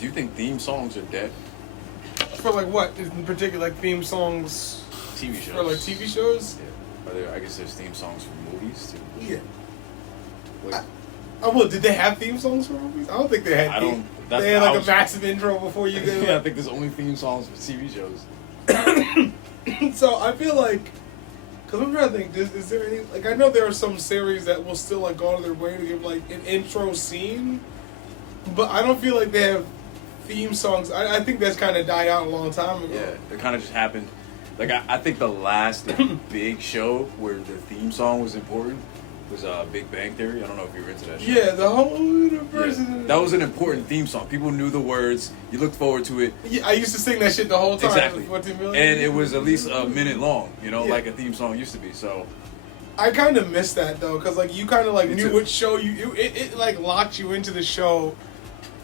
Do you think theme songs are dead? For like what in particular, like theme songs TV shows. for like TV shows? Yeah. I guess there's theme songs for movies too. Yeah. Like, Well, did they have theme songs for movies? I don't think they had. They had like a massive intro before you did. Yeah, I think there's only theme songs for TV shows. So I feel like, because I'm trying to think, is there any, like, I know there are some series that will still like go out of their way to give like an intro scene, but I don't feel like they have theme songs. I think that's kind of died out a long time ago. Yeah, it kind of just happened. Like I think the last big show where the theme song was important was Big Bang Theory. I don't know if you were into that show. Yeah, the whole universe. Yeah. That was an important theme song. People knew the words. You looked forward to it. Yeah, I used to sing that shit the whole time. Exactly. 14 million. And it was at least a minute long, you know, Yeah. like a theme song used to be. So I kind of missed that though, because like you kind of like Me knew too. what show it like locked you into the show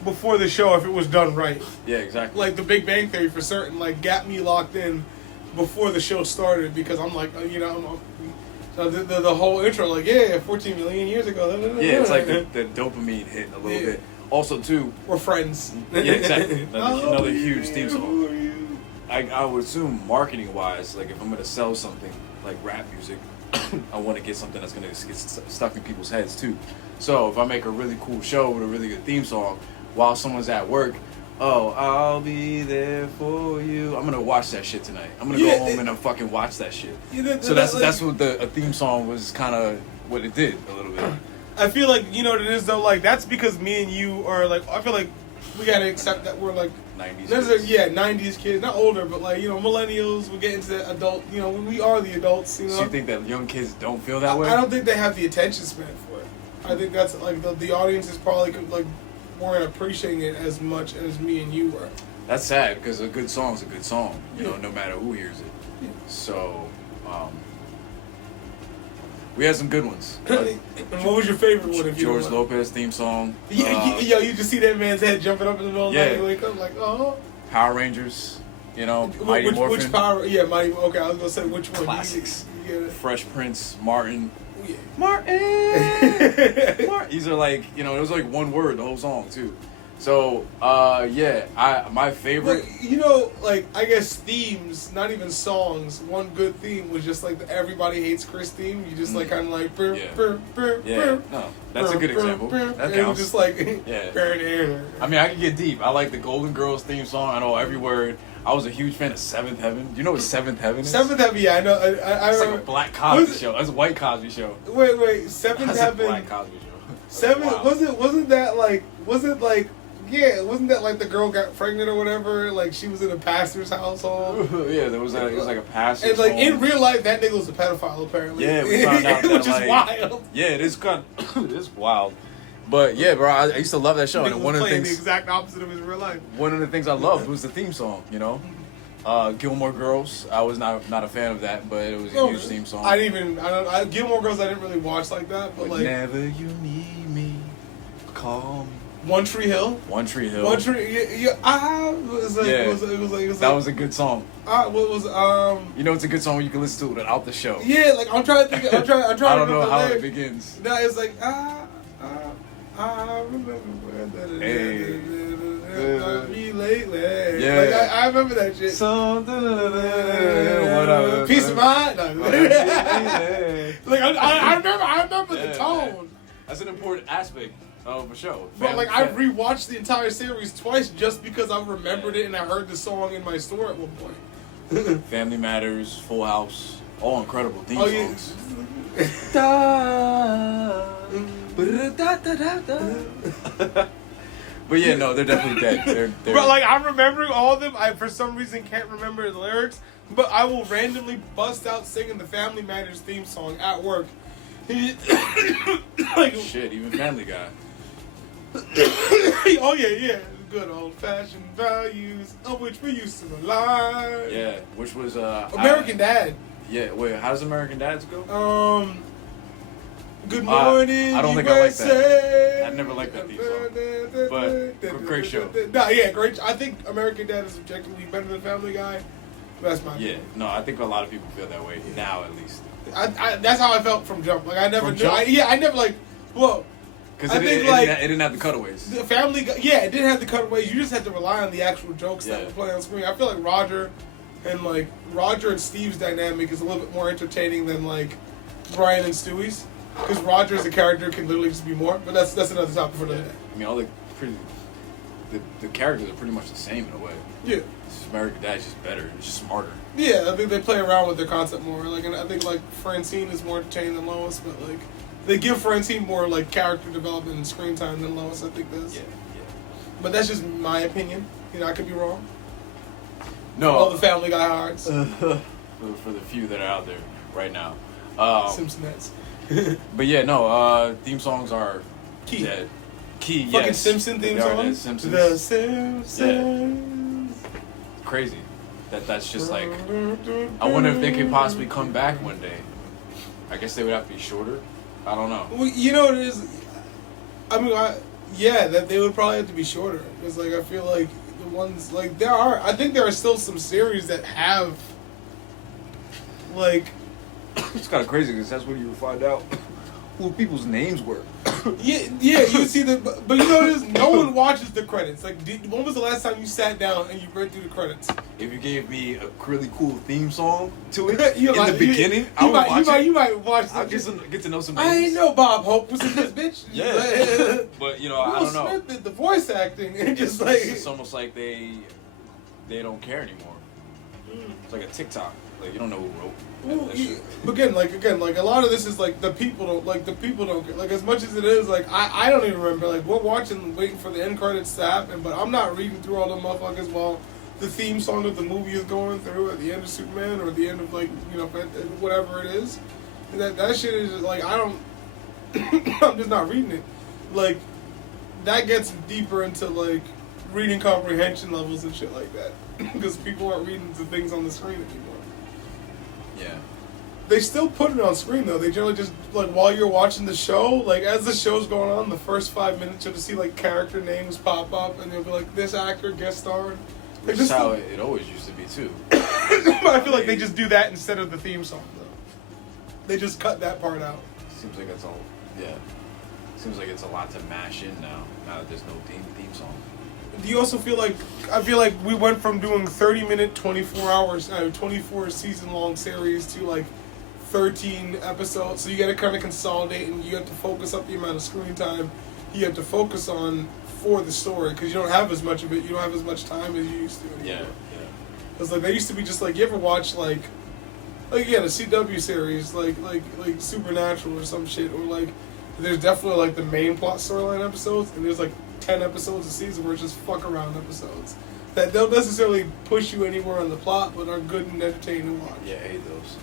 before the show if it was done right. yeah, exactly. Like the Big Bang Theory for certain, like got me locked in before the show started because I'm like, you know, so the whole intro, like, yeah, 14 million years ago. Yeah, it's like the dopamine hit a little bit. Also, too, We're friends. Yeah, exactly. Another huge theme song. Who are you? I would assume marketing wise, like if I'm gonna sell something like rap music, I want to get something that's gonna get stuck in people's heads too. So if I make a really cool show with a really good theme song while someone's at work, oh, I'll be there for you. I'm gonna watch that shit tonight. I'm gonna go home and fucking watch that shit. So that's what a theme song was kind of what it did a little bit. I feel like, you know what it is though, like that's because me and you are like, I feel like we gotta accept that we're like 90s. Yeah, 90s kids, not older, but like, you know, millennials. We get into the adult. You know, we are the adults. You know. So you think that young kids don't feel that way? I don't think they have the attention span for it. I think that's like the audience is probably like weren't appreciating it as much as me and you were. That's sad because a good song is a good song. You know, Yeah. no matter who hears it. Yeah. So, we had some good ones. And what was your favorite one? If you George don't mind? Lopez theme song. Yo, you just see that man's head jumping up in the middle of the night. Yeah. You wake up like, oh. Power Rangers. You know, Mighty Morphin. Which power? Yeah, Mighty. Okay, I was gonna say which one. Classics. You get it. Fresh Prince, Martin. Yeah. Martin. Martin. These are like, you know, it was like one word the whole song too. So, my favorite. Like, you know, like, I guess themes, not even songs. One good theme was just like the Everybody Hates Chris theme. You just like kind of like, No, that's a good example. That and it was counts. just like, Yeah. I mean, I could get deep. I like the Golden Girls theme song. I know every word. I was a huge fan of Seventh Heaven. Do you know what Seventh Heaven is? Seventh Heaven, yeah, I know. I It's like remember. a Black Cosby show. That's a White Cosby show. Wait, Seventh That's a Heaven. Black Cosby show. That's Seven wild. wasn't that like wasn't that like the girl got pregnant or whatever? Like she was in a pastor's household. Yeah, it was like a pastor. And like in real life, that nigga was a pedophile apparently. Yeah, we found out that, which is like, wild. Yeah, it is kind. It is wild. But yeah, bro, I used to love that show. Nigga And was one of the playing things, the exact opposite of his real life. one of the things I loved was the theme song. You know, Gilmore Girls. I was not a fan of that, but it was a huge theme song. Gilmore Girls I didn't really watch like that, but like Whenever you need me, call me. One Tree Hill. One Tree Hill. One Tree, it was like, Yeah. it was like, That was a good song. what was You know, it's a good song when you can listen to it without the show. yeah, like I'm trying to think, I'm trying I to don't remember know the how lyrics. it begins. No, it's like I remember when Hey. me lately. Yeah. Like I remember that shit. Something. Whatever. Peace of mind. No. Yeah. Like I remember the Yeah, tone. That's an important aspect of a show. But like I rewatched the entire series twice just because I remembered it and I heard the song in my store at one point. Family Matters, Full House, all incredible theme Oh yeah. songs. But yeah, no, they're definitely dead. They're But like I'm remembering all of them. I for some reason can't remember the lyrics, but I will randomly bust out singing the Family Matters theme song at work. Like, shit, even Family Guy. oh yeah, good old fashioned values of which we used to rely. Yeah, which was American Dad. Yeah, wait, how does American Dads go? Good morning, I don't think USA. I like that. I never liked that theme song. But great show. No, yeah, great. I think American Dad is objectively better than Family Guy. That's my Yeah, no, I think a lot of people feel that way now, at least. I that's how I felt from Jump. Like I never From knew. Jump? I never like. Well, Because it didn't have the cutaways. The Family Guy, yeah, it didn't have the cutaways. You just had to rely on the actual jokes that were playing on screen. I feel like Roger and Steve's dynamic is a little bit more entertaining than like Brian and Stewie's. Because Roger as a character can literally just be more. But that's another topic for another day. I mean, all the characters are pretty much the same in a way. Yeah. American Dad's just better. It's just smarter. Yeah, I think they play around with their concept more. Like, and I think like Francine is more entertaining than Lois, but like they give Francine more like character development and screen time than Lois. I think does. Yeah. But that's just my opinion. You know, I could be wrong. No. All the Family Guy hearts. For the few that are out there right now. Simpsonettes. But yeah, no. Theme songs are key. Dead. Key. Fucking Yes. Simpson theme song. Simpsons. The Simpsons. Yeah. Crazy. That's just like. I wonder if they could possibly come back one day. I guess they would have to be shorter. I don't know. Well, you know what it is. I mean, that they would probably have to be shorter. Because like I feel like the ones like I think there are still some series that have like. It's kind of crazy because that's when you would find out who people's names were. Yeah, you see but you know what it is? No one watches the credits. Like, when was the last time you sat down and you read through the credits? If you gave me a really cool theme song to it the beginning, I would watch it. You might watch. I'll get to know some names. I ain't know Bob Hope was in this bitch. Yeah, but you know, I don't know. Will Smith did the voice acting, and just like it's almost like they don't care anymore. It's like a TikTok. Like you don't know who wrote. But again, a lot of this is like the people don't get, like as much as it is like I don't even remember, like we're waiting for the end credits to happen, but I'm not reading through all the motherfuckers while the theme song of the movie is going through at the end of Superman or at the end of like whatever it is. And that shit is just like I don't I'm just not reading it. Like that gets deeper into like reading comprehension levels and shit like that because people aren't reading the things on the screen anymore. Yeah. They still put it on screen though. They generally just like while you're watching the show, like as the show's going on, the first 5 minutes you'll just see like character names pop up, and they'll be like this actor guest starred. Like, this is how it always used to be too. I feel like they just do that instead of the theme song though. They just cut that part out. Seems like that's all. Yeah. Seems like it's a lot to mash in now. Now that there's no theme song. Do you also feel like I feel like we went from doing 30-minute, 24 season-long series to like 13 episodes, so you got to kind of consolidate and you have to focus up the amount of screen time you have to focus on for the story because you don't have as much of it. You don't have as much time as you used to anymore. Yeah. Because like they used to be just like you ever watch like a CW series like Supernatural or some shit, or like there's definitely like the main plot storyline episodes and there's like 10 episodes a season where it's just fuck around episodes that don't necessarily push you anywhere on the plot but are good and entertaining to watch. Yeah, I hate those.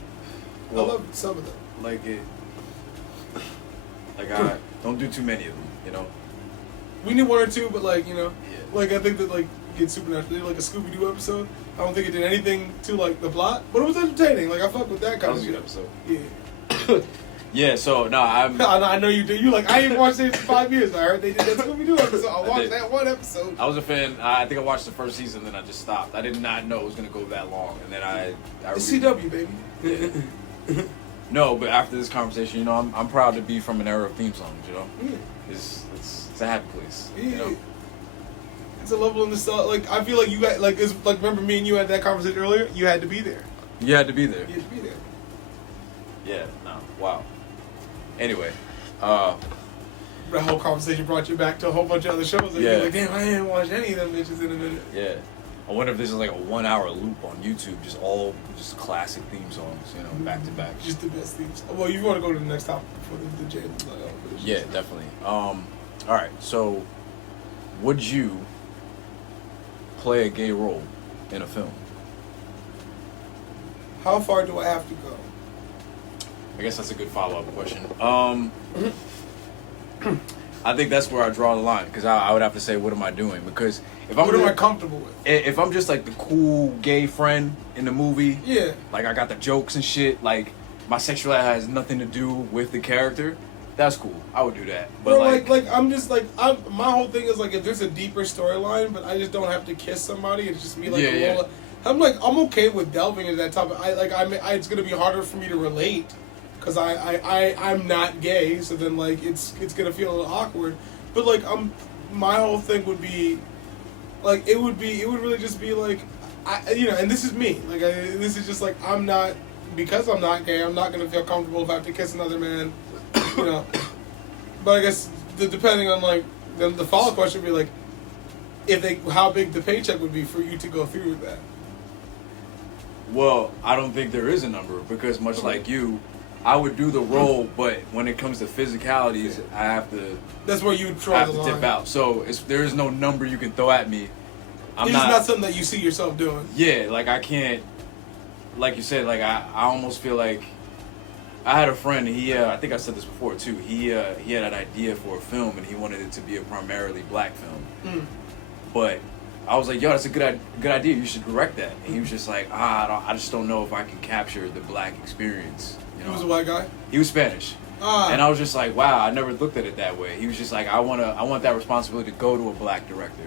Well, I love some of them. I don't do too many of them, you know? We need one or two, but like, Yeah. like I think that like get Supernatural, they did like a Scooby-Doo episode. I don't think it did anything to like the plot, but it was entertaining. Like I fuck with that kind of was a shit. good episode. Yeah. Yeah, so no, I know you do. You like I ain't watched it in 5 years. I heard they did that Scooby-Doo episode. I watched that one episode. I was a fan. I think I watched the first season, then I just stopped. I did not know it was gonna go that long, and then I It's CW, baby. Yeah. No, but after this conversation, you know, I'm proud to be from an era of theme songs. You know, it's a happy place. Yeah. You know? It's a level in the stuff. Like I feel like you got like it's like remember me and you had that conversation earlier. You had to be there. You had to be there. You had to be there. Yeah. No. Wow. Anyway, that whole conversation brought you back to a whole bunch of other shows. Like, yeah. You're like, damn, I didn't watch any of them bitches in a minute. Yeah. I wonder if this is like a 1 hour loop on YouTube, just classic theme songs, you know, back to back. Just the best themes. Well, you want to go to the next topic before the J. Yeah, definitely. All right. So, would you play a gay role in a film? How far do I have to go? I guess that's a good follow-up question. I think that's where I draw the line, because I would have to say, what am I doing? Because if I'm what am I comfortable with? If I'm just like the cool gay friend in the movie, yeah, like I got the jokes and shit, like my sexuality has nothing to do with the character, that's cool. I would do that. But like I'm just like my whole thing is like if there's a deeper storyline, but I just don't have to kiss somebody. It's just me like I'm okay with delving into that topic. It's gonna be harder for me to relate. because I'm not gay, so then like it's gonna feel a little awkward. But like my whole thing would be like it would really just be like and this is me, like this is just like because I'm not gay, I'm not gonna feel comfortable if I have to kiss another man, you know. But I guess depending on like then the follow-up question would be like how big the paycheck would be for you to go through with that. Well, I don't think there is a number because much like you, I would do the role, but when it comes to physicalities, I have to. That's where you try to dip out. So there is no number you can throw at me. It's not something that you see yourself doing. Yeah, like I can't. Like you said, like I almost feel like I had a friend. He I think I said this before too. He had an idea for a film and he wanted it to be a primarily black film. But I was like, yo, that's a good idea. You should direct that. And he was just like, I just don't know if I can capture the black experience. You know? He was a white guy? He was Spanish. And I was just like, wow, I never looked at it that way. He was just like, I want that responsibility to go to a black director.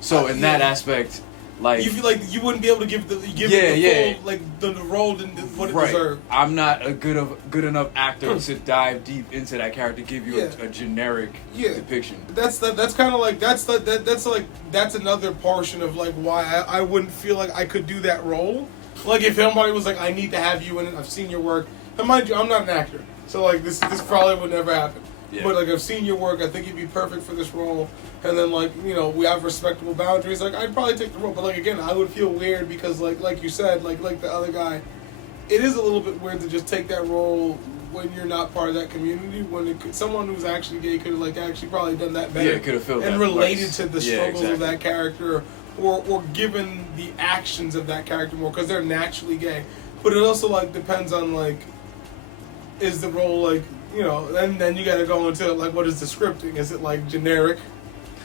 So in that aspect, like you feel like you wouldn't be able to give it the full like the role and what it deserved. I'm not a good enough actor to dive deep into that character, give you a generic depiction. That's kind of like that's another portion of like why I wouldn't feel like I could do that role. Like if somebody was like, I need to have you in it, I've seen your work. And mind you, I'm not an actor, so like this probably would never happen. Yeah. But like I've seen your work, I think you'd be perfect for this role. And then like we have respectable boundaries. Like I'd probably take the role, but like again, I would feel weird because like you said, like the other guy, it is a little bit weird to just take that role when you're not part of that community. When someone who's actually gay could have like actually probably done that better. Yeah, could have filled and that related place. to the struggles of that character, or given the actions of that character more because they're naturally gay. But it also like depends on like, is the role like. And then you got to go into like what is the scripting? Is it like generic?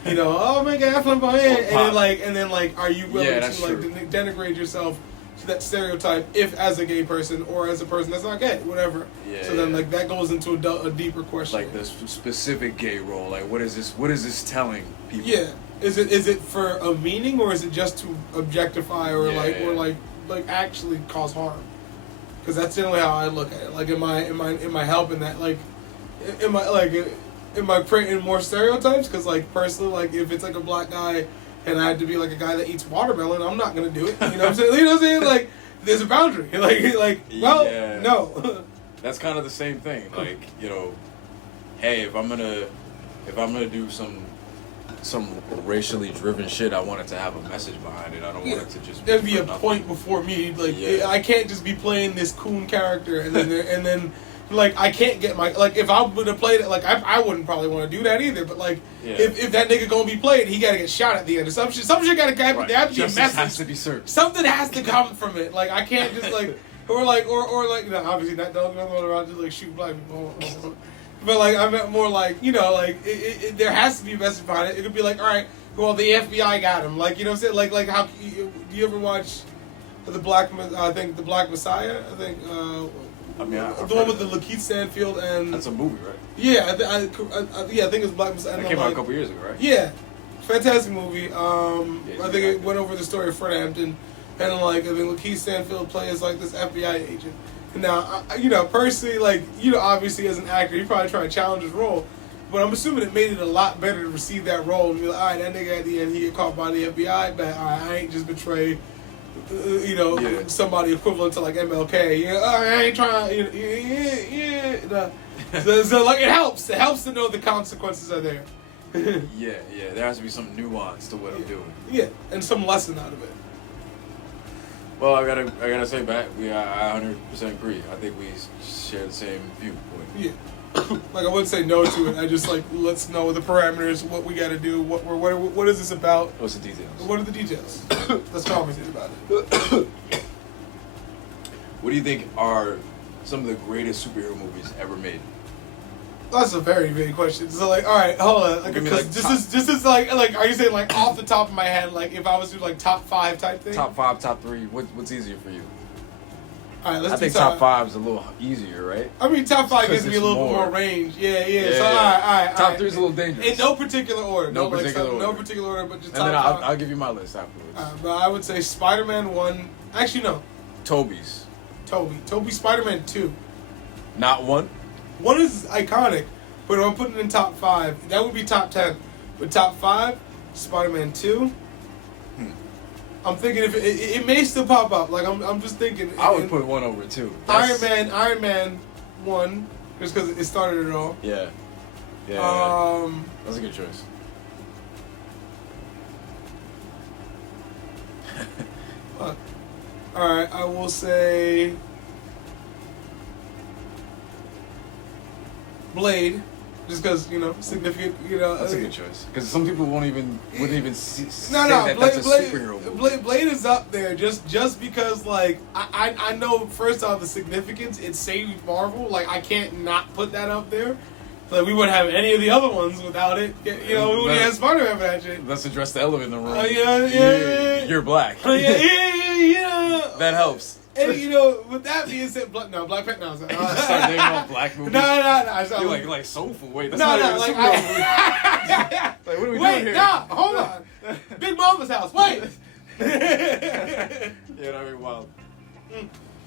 Oh my God, flamboyant, and then are you willing to like denigrate yourself to that stereotype if as a gay person or as a person that's not gay, whatever. Yeah, so then like that goes into a deeper question. Like the specific gay role, like what is this telling people? Yeah, is it for a meaning or is it just to objectify or like actually cause harm? Because that's generally how I look at it. Like, am I helping that? Like, am I creating more stereotypes? Because like personally, like if it's like a black guy and I had to be like a guy that eats watermelon, I'm not gonna do it. You know what I'm saying? You know what I'm saying? Like, there's a boundary. No. That's kind of the same thing. Like, hey, if I'm gonna do some racially driven shit, I want it to have a message behind it. I don't want it to just there'd be a point before me. Like I can't just be playing this coon character and then like I can't get my like if I would have played it like I wouldn't probably want to do that either. But like if that nigga gonna be played, he gotta get shot at the end. Or some shit gotta happen. There has to be a message. Has to be served. Something has to come from it. Like I can't just like or obviously not don't go around just like shoot black people. But like I meant more like there has to be a message behind it. It could be like, all right, well the FBI got him. Like what I'm saying, like how do you ever watch the Black Messiah? I think the one with the Lakeith Stanfield and that's a movie, right? Yeah, I think it's Black Messiah. That came out a couple years ago, right? Yeah, fantastic movie. I think it went over the story of Fred Hampton, and I think Lakeith Stanfield plays like this FBI agent. Now, personally, obviously as an actor, you probably try to challenge his role, but I'm assuming it made it a lot better to receive that role and be like, all right, that nigga at the end, he get caught by the FBI, but all right, I ain't just betray, somebody equivalent to like MLK. I ain't trying, So like it helps to know the consequences are there. Yeah, there has to be some nuance to what I'm doing. Yeah, and some lesson out of it. Well, I gotta say back, I 100% agree. I think we share the same viewpoint. Yeah, like I wouldn't say no to it. I just like let's know the parameters, what we gotta do, what is this about? What's the details? What are the details? Let's conversate about it. What do you think are some of the greatest superhero movies ever made? That's a very big question. So like, all right, hold on. Like, this is like, are you saying like off the top of my head, like if I was to do like top 5 type thing? Top 5, top 3. What's easier for you? All right, let's. I think top 5 is a little easier, right? I mean, top 5 gives me a little bit more range. Yeah. So all right. Top 3 is a little dangerous. In no particular order. No particular order, but just and top then 5. I'll give you my list afterwards. But I would say Spider-Man 1. Actually, no. Toby. Spider-Man 2. Not one? One is iconic, but if I'm putting it in top 5, that would be top 10. But top 5, Spider-Man 2. I'm thinking if it may still pop up. Like I'm just thinking. I would put 1 over 2. Iron Man 1, just because it started it all. Yeah. That's a good choice. Alright, I will say Blade, just because, significant, That's a good choice. Because some people wouldn't even say No, that Blade, that's a superhero movie. Blade is up there just because, like, I know, first off, the significance, it saved Marvel. Like, I can't not put that up there. Like, we wouldn't have any of the other ones without it. We wouldn't have Spider-Man for that shit. Let's address the elephant in the room. Yeah. You're black. Yeah. That helps. And, with that being said, Black Panther, no. You just start naming all black movies. No. You're like Soul Food. Wait, that's No, not even a superhero movie. Like, what are we doing here? No, hold on. Big Mama's house. Wait. Yeah, that'd be wild.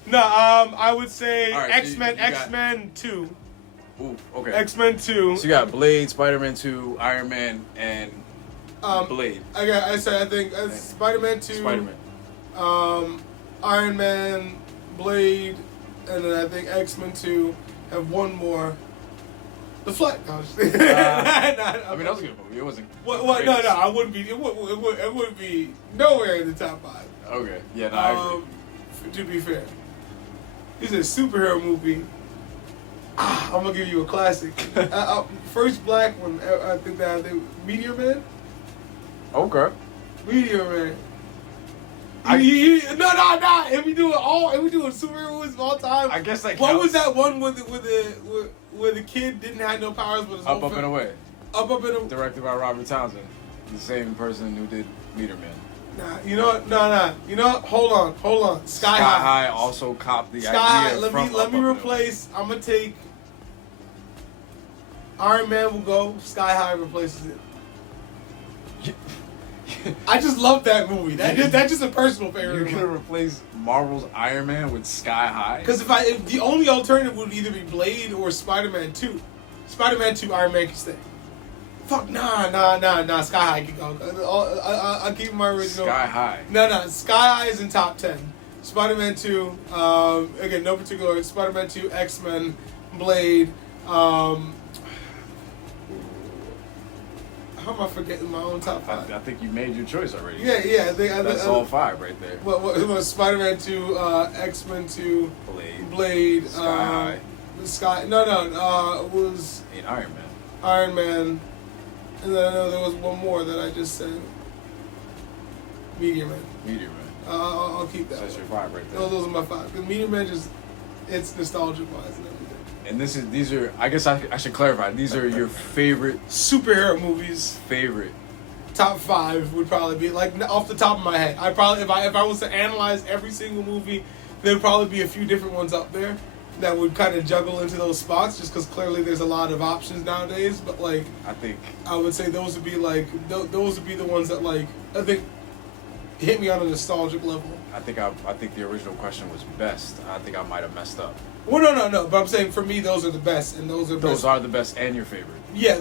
No, I would say Right, X-Men, so you X-Men 2. Ooh, okay. X-Men 2. So you got Blade, Spider-Man 2, Iron Man, and Blade. I think Spider-Man 2. Spider-Man. Iron Man, Blade, and then I think X-Men 2 have one more. The Flash. No, I mean, that was a good movie. It wasn't. What? No. I wouldn't be. It would be nowhere in the top 5. Okay. Yeah. No, I agree. To be fair, it's a superhero movie. I'm gonna give you a classic. First black one. I think Meteor Man. Okay. Meteor Man. No. If we do superhero movies of all time, I guess that counts. What was that one where the kid didn't have no powers but his Up and Away. Up and Away. Directed by Robert Townsend, the same person who did Meteor Man. Nah, you know what? No. You know what? Hold on. Sky High also copped the Sky idea High. from Let me replace. I'm gonna take. Iron Man will go. Sky High replaces it. I just love that movie. That's just a personal favorite. You're gonna replace Marvel's Iron Man with Sky High? Because if the only alternative would either be Blade or Spider-Man 2. Spider-Man 2, Iron Man can stay. Fuck, nah. Sky High can go. I'll keep my original. Sky High. No. Sky High is in top 10. Spider-Man 2, again, no particular order. Spider-Man 2, X-Men, Blade, how am I forgetting my own top 5? I think you made your choice already. Yeah. That's all 5 right there. What Spider-Man 2, X-Men 2, Blade, Sky High. it was Iron Man, and then I know there was one more that I just said. Meteor Man. I'll keep that. That's your 5 right there. Those are my 5. Because Meteor Man it's nostalgic wise and everything. And these are. I guess I should clarify. These are your favorite superhero movies. Top 5 would probably be like off the top of my head. I probably if I was to analyze every single movie, there'd probably be a few different ones up there that would kind of juggle into those spots, just because clearly there's a lot of options nowadays. But like, I would say those would be the ones that like I think hit me on a nostalgic level. I think the original question was best. I think I might have messed up. Well, no. But I'm saying for me, those are the best, and those are the best and your favorite. Yeah,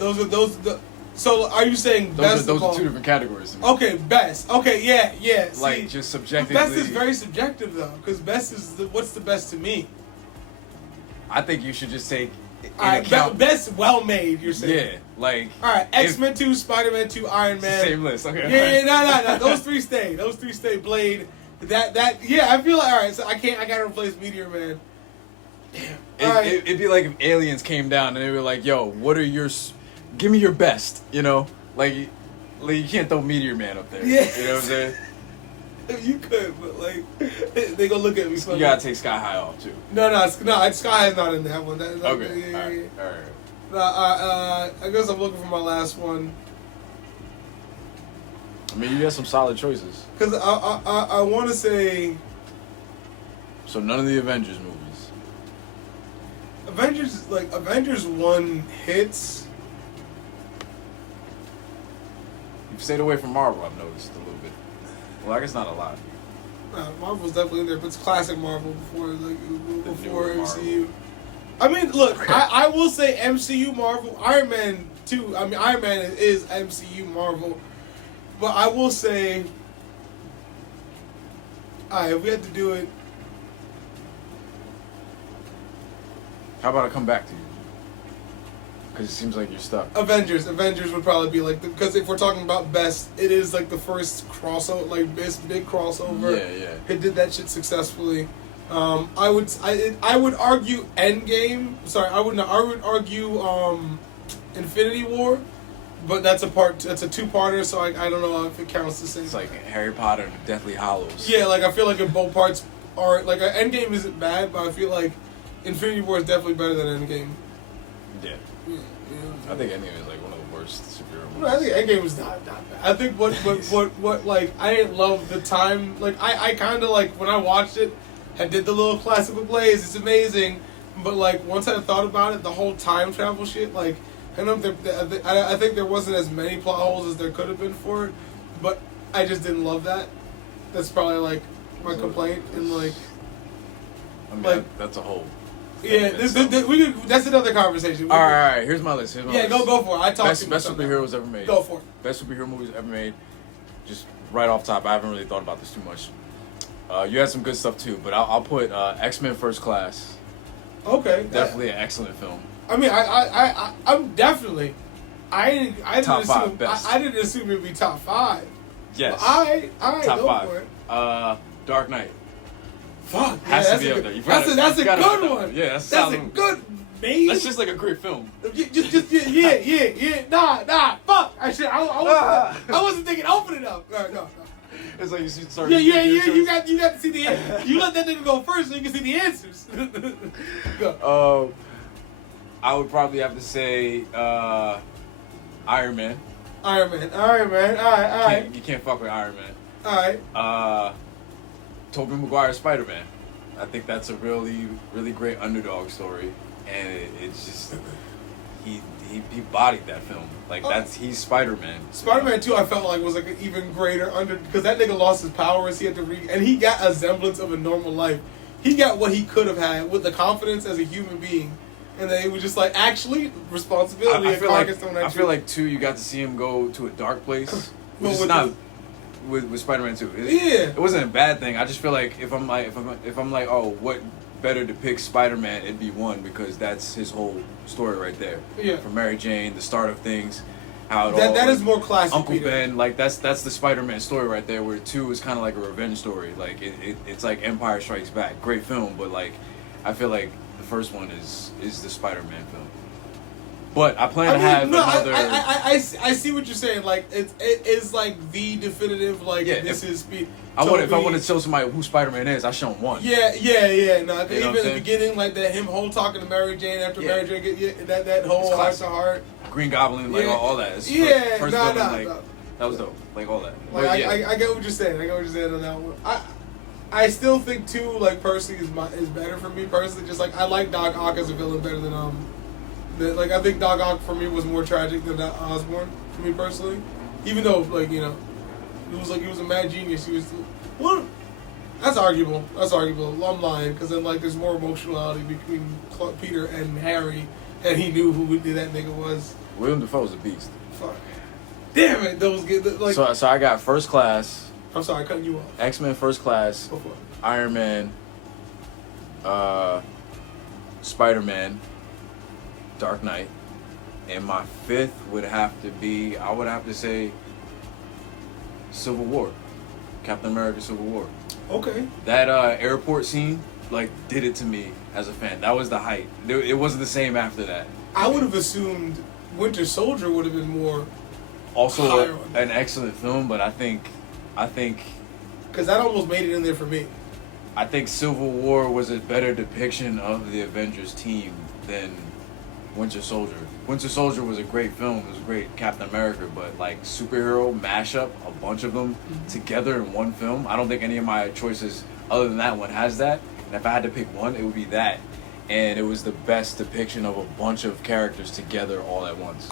So are you saying best? Those are 2 different categories. Okay, best. Okay, yeah. Like, see, just subjectively. Best is very subjective though, because best is what's the best to me. I think you should just take. Best well made. You're saying. Yeah, like. All right, X-Men 2, Spider-Man 2, Iron Man. Same list. Okay. Yeah. No. Those 3 stay. Blade. Yeah. I feel like all right. So I gotta replace Meteor Man. Damn. It'd be like if aliens came down and they were like, "Yo, what are your? Give me your best." Like you can't throw Meteor Man up there. Yeah. You know what I'm saying? You could, but like they gonna look at me. You gotta take Sky High off too. No. Sky High's not in that one. Okay. All right. I guess I'm looking for my last one. I mean, you got some solid choices. Because I want to say. So none of the Avengers movies. Avengers 1 hits. You've stayed away from Marvel, I've noticed a little bit. Well, I guess not a lot. Marvel's definitely in there, but it's classic Marvel before MCU. I mean, look, I will say MCU Marvel, Iron Man 2. I mean, Iron Man is MCU Marvel, but I will say, alright, if we had to do it, How about I come back to you? Because it seems like you're stuck. Avengers would probably be like, because if we're talking about best, it is like the first crossover, like best big crossover. Yeah. It did that shit successfully. I would argue Endgame. Sorry, I would argue Infinity War, but that's a two-parter, so I don't know if it counts the same. It's like Harry Potter and Deathly Hallows. Yeah, like I feel like if both parts are like Endgame isn't bad, but I feel like Infinity War is definitely better than Endgame. Yeah. Yeah. I think Endgame is like one of the worst superhero movies. No, I think Endgame was not bad. I think what like I didn't love the time. Like I kind of like when I watched it, I did the little classical plays. It's amazing, but like once I thought about it, the whole time travel shit. Like I don't know if I think there wasn't as many plot holes as there could have been for it, but I just didn't love that. That's probably like my complaint. And like, I mean, like that's a whole. Yeah, that's another conversation. All right. Here's my list. Go for it. I talked best superheroes ever made. Go for it. Best superhero movies ever made. Just right off top, I haven't really thought about this too much. You had some good stuff too, but I'll put X-Men First Class. Okay. Definitely an excellent film. I mean, I'm definitely. I didn't Top assume, five best. I didn't assume it'd be top 5. Yes. I Top go 5. for it. Dark Knight. Fuck. Has to be up there. That's a good one. Yeah, that's a good. Maybe. That's just like a great film. Yeah. Nah. Fuck. I wasn't thinking open it up. No. It's like you see. Yeah. You got to see the. You let that nigga go first so you can see the answers. Go. I would probably have to say Iron Man. Iron Man. All right. You can't fuck with Iron Man. All right. Tobey Maguire's Spider-Man. I think that's a really, really great underdog story, and it's just he bodied that film. Like he's Spider-Man. Spider-Man 2, I felt like was like an even greater because that nigga lost his powers. He had to and he got a semblance of a normal life. He got what he could have had with the confidence as a human being, and then it was just like actually responsibility. I feel like 2, you got to see him go to a dark place, which is not. With Spider-Man 2, it wasn't a bad thing. I just feel like if I'm like, oh, what better depicts Spider-Man? It'd be 1 because that's his whole story right there. Yeah. From Mary Jane, the start of things, how it all. That is more classic. Uncle Peter. Ben, like that's the Spider-Man story right there. Where 2 is kind of like a revenge story. Like it's like Empire Strikes Back, great film, but like I feel like the first one is the Spider-Man film. But I plan to have another. I see what you're saying. Like it is like the definitive. Like this is. If I want to show somebody who Spider-Man is, I show him 1. Yeah. No, even in the beginning, like that him whole talking to Mary Jane after Mary Jane get that whole heart to heart. Green Goblin, like all that. First villain, that was dope. Like all that. Like I get what you're saying. On that one. I still think 2, like personally, is better for me personally. Just like I like Doc Ock as a villain better than Like I think Doc Ock for me was more tragic than Osborn for me personally, even though like he was a mad genius. He was that's arguable. I'm lying because then like there's more emotionality between Peter and Harry, and he knew who that nigga was. William Dafoe's a beast. Fuck. Damn it, those get like. So I got First Class. I'm sorry, cutting you off. X-Men First Class. Go for it. Iron Man. Spider-Man. Dark Knight, and my 5th would have to be, I would have to say, Civil War, Captain America: Civil War. Okay. That airport scene, like, did it to me as a fan. That was the height. It wasn't the same after that. I would have assumed Winter Soldier would have been more. Also, an excellent film, but I think, because that almost made it in there for me. I think Civil War was a better depiction of the Avengers team than Winter Soldier. Winter Soldier was a great film. It was a great Captain America, but like superhero mashup, a bunch of them together in one film. I don't think any of my choices other than that one has that. And if I had to pick one, it would be that. And it was the best depiction of a bunch of characters together all at once.